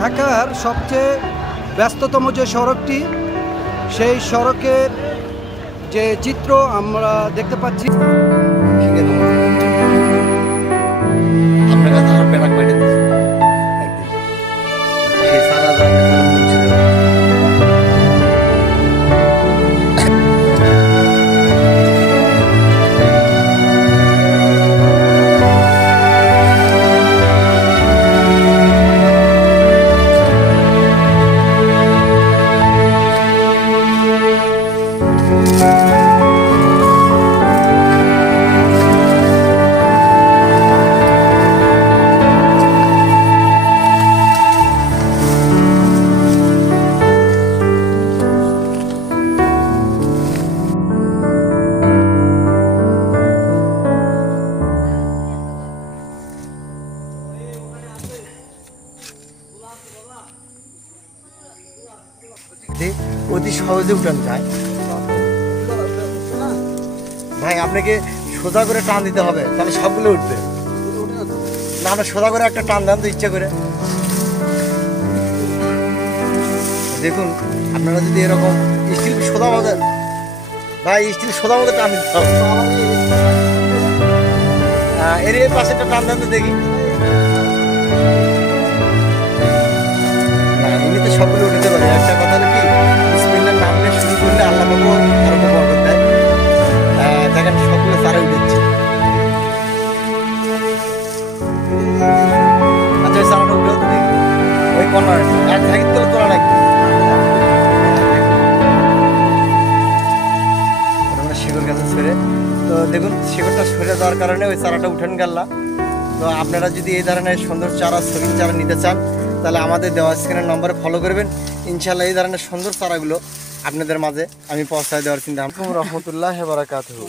ঢাকার সবচেয়ে ব্যস্ততম যে সড়কটি, সেই সড়কের যে চিত্র আমরা দেখতে পাচ্ছি। অতি সহজে উঠানো যায় ভাই। আপনাকে সোজা করে টান দিতে হবে, তাহলে সবগুলো উঠবে। না, আমরা সোজা করে একটা টান দেন তো ইচ্ছা করে। দেখুন, আপনারা যদি এরকম স্টিল সোজা মতো, ভাই স্টিল সোজা মতো টান দিতে হবে। এর পাশে একটা টান দেন তো দেখি। না, এমনিতে সবগুলো উঠতে পারে। একটা কথা হলো কি, বিসমিল্লাহর নাম নিয়ে শুরু করলে আল্লাহ বাবু আরো বরকত দেয়। দেখেন সবগুলো তারা উঠেছে। আচ্ছা, ওই চারাটা উঠেও তো দেখি। ওই কর্নার এক থাকি তো তোলা নাকি শিকড় গাছে ছেড়ে। তো দেখুন, শিকড়টা সরে যাওয়ার কারণে ওই চারাটা উঠেন গেল। তো আপনারা যদি এই ধরনের সুন্দর চারা, সবিন চারা নিতে চান, তাহলে আমাদের দেওয়া স্ক্রিনের নম্বরে ফলো করবেন। ইনশাল্লাহ এই ধরনের সুন্দর চারাগুলো আপনাদের মাঝে আমি পৌঁছায় দেওয়ার চিন্তা। রহমতুল্লাহ বারাকাতুহু।